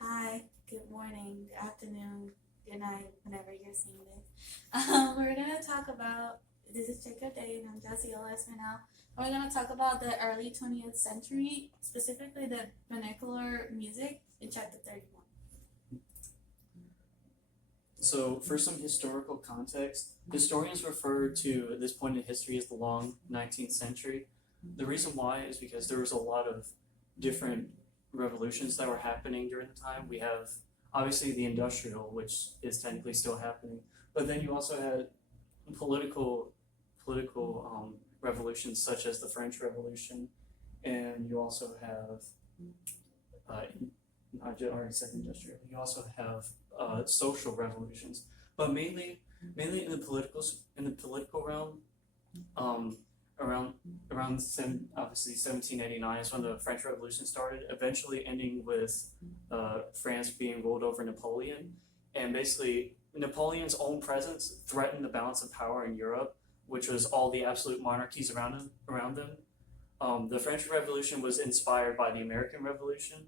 Hi, good morning, good afternoon, good night, whenever you're seeing this. We're gonna talk about this is Jacob Day and I'm Jesse Ellis right now. We're gonna talk about the early 20th century, specifically the vernacular music in chapter 31. So, for some historical context, historians refer to this point in history as the long 19th century. The reason why is because there was a lot of different revolutions that were happening during the time. We have obviously the industrial, which is technically still happening, but then you also had political revolutions such as the French Revolution, and you also have uh, I already said industrial. You also have social revolutions, but mainly in the political realm. Um, obviously 1789 is when the French Revolution started. Eventually ending with France being ruled over Napoleon, and basically Napoleon's own presence threatened the balance of power in Europe, which was all the absolute monarchies around them. The French Revolution was inspired by the American Revolution,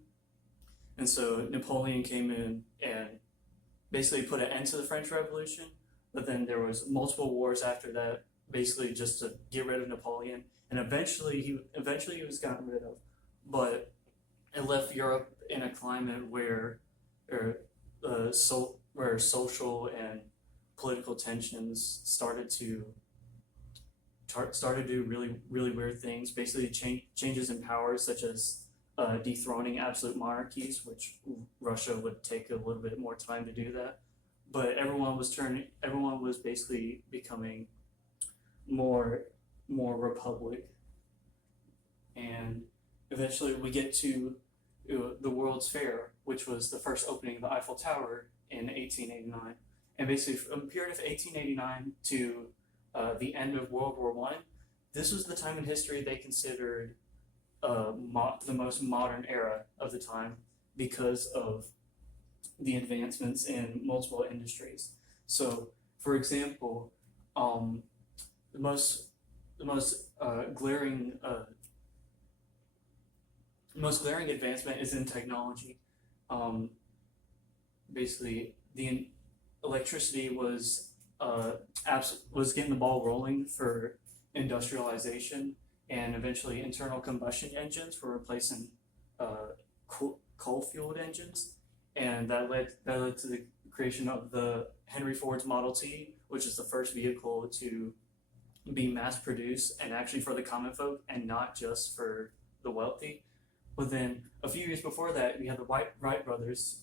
and so Napoleon came in and basically put an end to the French Revolution. But then there was multiple wars after that, basically just to get rid of Napoleon. And eventually he was gotten rid of, but it left Europe in a climate where social and political tensions started to do really weird things. Basically, changes in power, such as dethroning absolute monarchies, which Russia would take a little bit more time to do that. But everyone was basically becoming more republic, and eventually we get to the World's Fair, which was the first opening of the Eiffel Tower in 1889, and basically from a period of 1889 to the end of World War One. This was the time in history they considered the most modern era of the time because of the advancements in multiple industries. So, for example, um, the most glaring advancement is in technology. Um, Basically, the electricity was getting the ball rolling for industrialization, and eventually internal combustion engines were replacing uh, coal fueled engines, and that led to the creation of the Henry Ford's Model T, which is the first vehicle to be mass produced and actually for the common folk and not just for the wealthy. But then a few years before that, we had the Wright brothers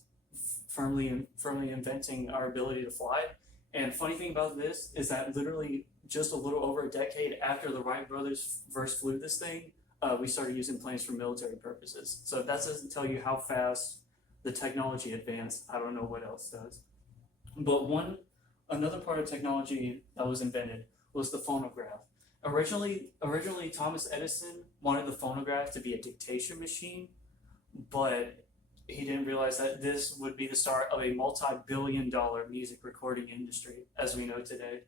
firmly inventing our ability to fly. And funny thing about this is that literally just a little over a decade after the Wright brothers first flew this thing, we started using planes for military purposes. So if that doesn't tell you how fast the technology advanced, I don't know what else does. But another part of technology that was invented was the phonograph. Originally Thomas Edison wanted the phonograph to be a dictation machine, but he didn't realize that this would be the start of a multi-billion-dollar music recording industry as we know today.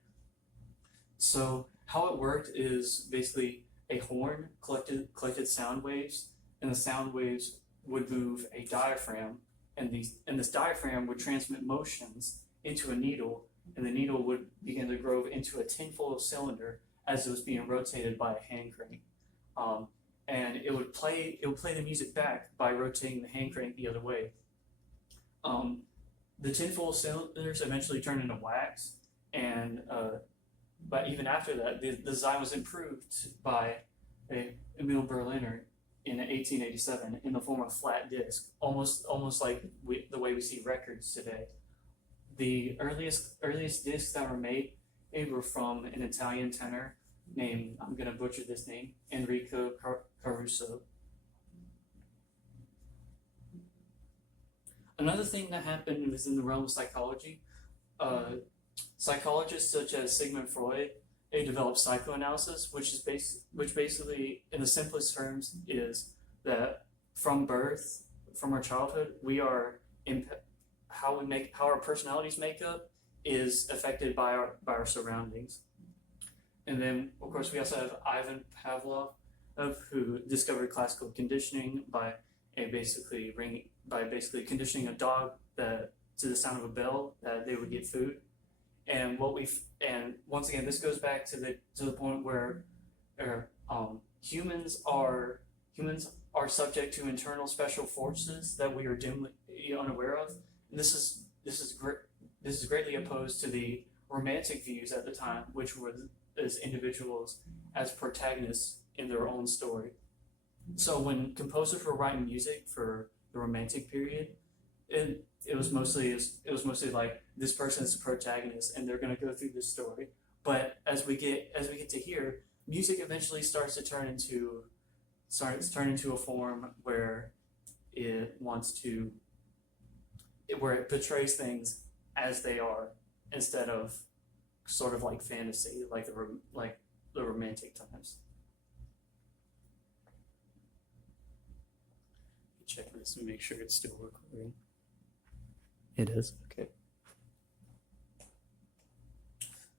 So how it worked is basically a horn collected sound waves, and the sound waves would move a diaphragm, and this diaphragm would transmit motions into a needle, and the needle would begin to grow into a tinfoil cylinder as it was being rotated by a hand crank. Um, and it would play the music back by rotating the hand crank the other way. Um, the tinfoil cylinders eventually turned into wax, and but even after that, the design was improved by Emil Berliner in 1887 in the form of flat disc, almost like the way we see records today. The earliest discs that were made were from an Italian tenor named, I'm gonna butcher this name, Enrico Caruso. Another thing that happened was in the realm of psychology. Uh, Psychologists such as Sigmund Freud, they developed psychoanalysis, which basically, in the simplest terms, is that from birth, from our childhood, we are how our personalities make up is affected by our surroundings. And then, of course, we also have Ivan Pavlov, who discovered classical conditioning by and basically conditioning a dog that to the sound of a bell that they would get food. And once again, this goes back to the point where humans are subject to internal special forces that we are dimly unaware of. And this is greatly opposed to the romantic views at the time, which were as individuals as protagonists in their own story. So when composers were writing music for the Romantic period, it was mostly like this person is the protagonist and they're going to go through this story. But as we get to here, music eventually starts to turn into a form where it portrays things as they are instead of sort of like fantasy, like the Romantic times. Check this and make sure it's still recording. It is? Okay.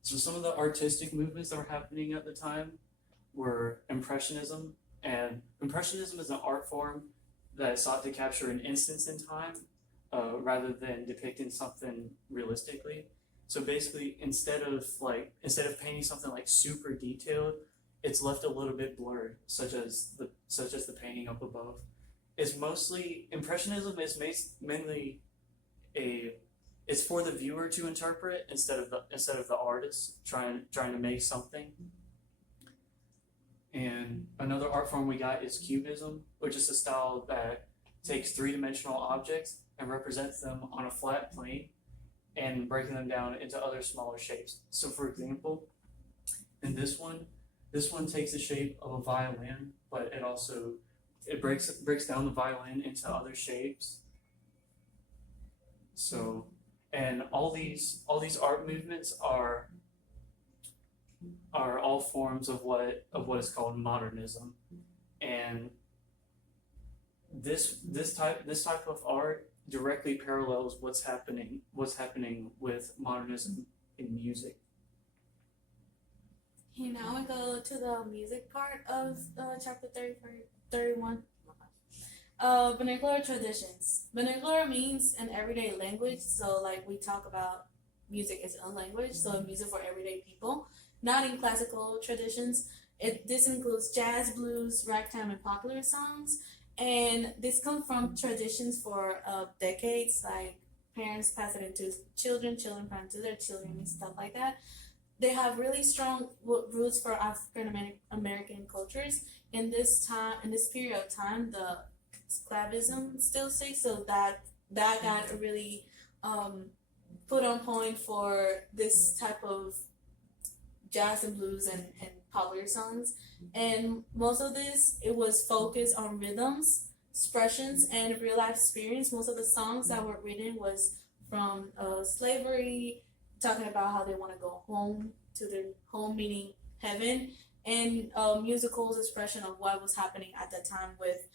So some of the artistic movements that were happening at the time were Impressionism. And Impressionism is an art form that sought to capture an instance in time rather than depicting something realistically. So basically, instead of painting something like super detailed, it's left a little bit blurred, such as the painting up above. Impressionism is mainly it's for the viewer to interpret instead of the artist trying to make something. And another art form we got is Cubism, which is a style that takes three-dimensional objects and represents them on a flat plane and breaking them down into other smaller shapes. So for example, in this one takes the shape of a violin, but it breaks down the violin into other shapes. So, and all these art movements are all forms of what is called modernism, and this type of art directly parallels what's happening with modernism in music. Okay, now we go to the music part of chapter 31. Vernacular traditions. Vernacular means an everyday language, so like we talk about music as a language, so music for everyday people, not in classical traditions. This includes jazz, blues, ragtime, and popular songs, and this comes from traditions for decades, like parents pass it into children, children pass it to their children, and stuff like that. They have really strong roots for African American cultures. In this period of time, the Slavism still stays, so that got really put on point for this type of jazz and blues and popular songs. And most of this, it was focused on rhythms, expressions, and real life experience. Most of the songs that were written was from slavery, talking about how they want to go home to their home, meaning heaven, and musicals expression of what was happening at the time with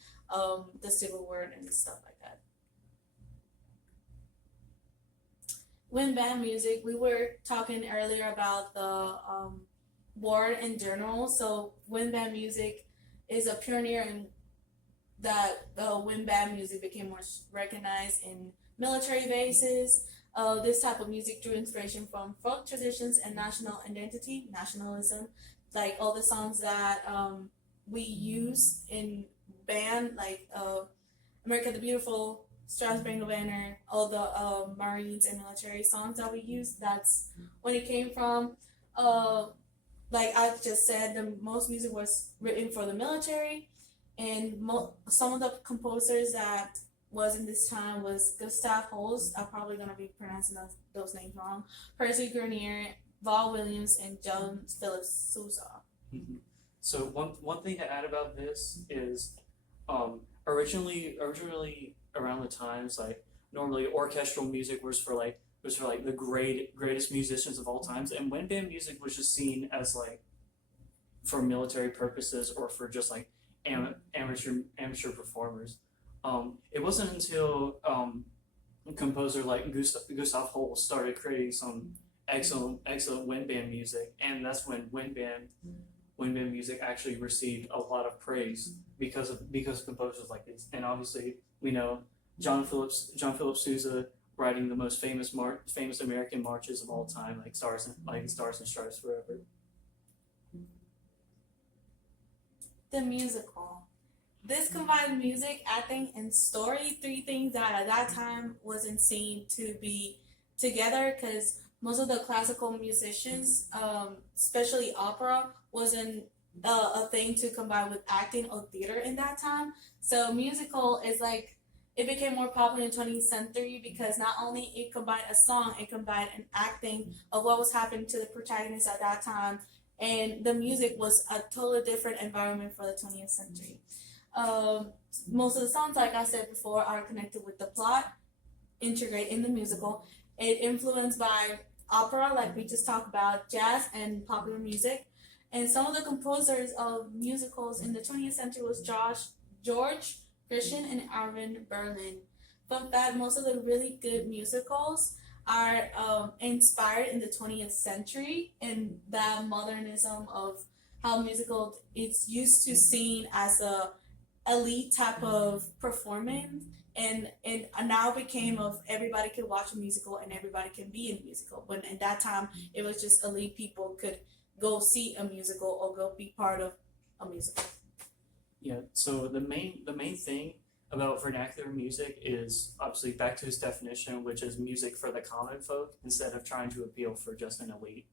the Civil War and stuff like that. Wind band music, we were talking earlier about the war in general. So wind band music is a pioneer in that wind band music became more recognized in military bases. This type of music drew inspiration from folk traditions and national identity, nationalism, like all the songs that we use in band, like America the Beautiful, Star Spangled Banner, all the Marines and military songs that we use. That's when it came from. Like I just said, the most music was written for the military, and some of the composers that was in this time was Gustav Holst. I'm probably gonna be pronouncing those names wrong. Percy Grenier, Val Williams, and John Philip Sousa. Mm-hmm. So one thing to add about this is, originally around the times, like normally orchestral music was for the greatest musicians of all times, and wind band music was just seen as like for military purposes or for just like amateur performers. It wasn't until a composer like Gustav Holst started creating some excellent wind band music, and that's when wind Big music actually received a lot of praise because of composers like this. And obviously, we know John Philip Sousa writing the most famous American marches of all time, like Stars and Stripes Forever. The musical. This combined music, acting, and story, three things that at that time wasn't seen to be together because most of the classical musicians, especially opera, wasn't a thing to combine with acting or theater in that time. So musical is like it became more popular in the 20th century because not only it combined a song, it combined an acting of what was happening to the protagonist at that time, and the music was a totally different environment for the 20th century. Um, Most of the songs, like I said before, are connected with the plot, integrate in the musical. It influenced by opera, like we just talked about, jazz and popular music. And some of the composers of musicals in the 20th century was George Gershwin and Arvin Berlin. Fun fact: most of the really good musicals are inspired in the 20th century and that modernism of how musical it's used to seen as a elite type of performance and now became of everybody could watch a musical and everybody can be in a musical. When at that time it was just elite people could go see a musical or go be part of a musical. Yeah. So the main thing about vernacular music is obviously back to its definition, which is music for the common folk instead of trying to appeal for just an elite.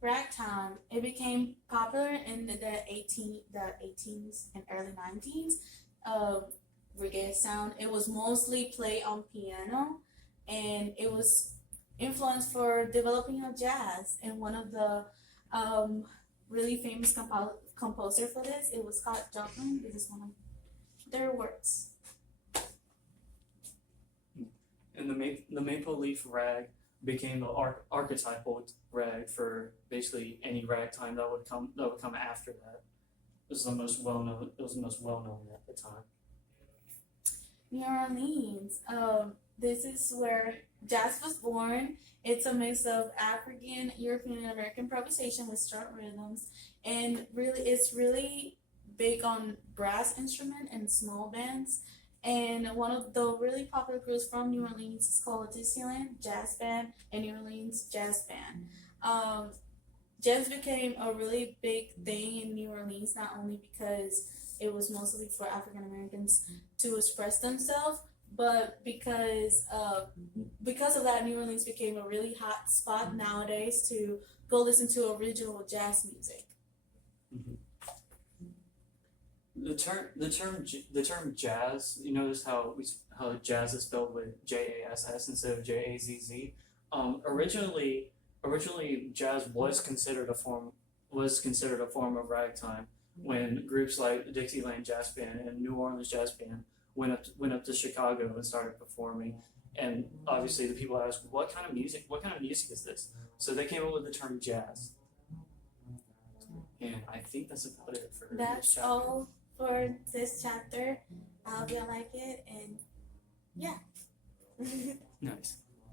Ragtime. It became popular in the 18s and early 19s. Reggae sound. It was mostly played on piano, and it was influenced for developing of jazz. And one of the really famous composer for this, it was Scott Joplin. This is one of their works. And the maple leaf rag became the archetypal rag for basically any ragtime that would come after that. It was the most well known. It was the most well known at the time. New Orleans. This is where jazz was born. It's a mix of African, European, and American improvisation with short rhythms, and it's really big on brass instrument and small bands. And one of the really popular groups from New Orleans is called Dixieland Jazz Band and New Orleans Jazz Band. Um, Jazz became a really big thing in New Orleans, not only because it was mostly for African Americans to express themselves, but because of that, New Orleans became a really hot spot nowadays to go listen to original jazz music. Mhm. The term jazz. You notice how jazz is spelled with JASS instead of JAZZ. Originally, jazz was considered a form of ragtime when groups like the Dixieland Jazz Band and New Orleans Jazz Band went up to Chicago and started performing. And obviously, the people asked, "What kind of music? What kind of music is this?" So they came up with the term jazz. And I think that's about it for this That's chapter. all for this chapter. I hope you like it, and yeah. Nice.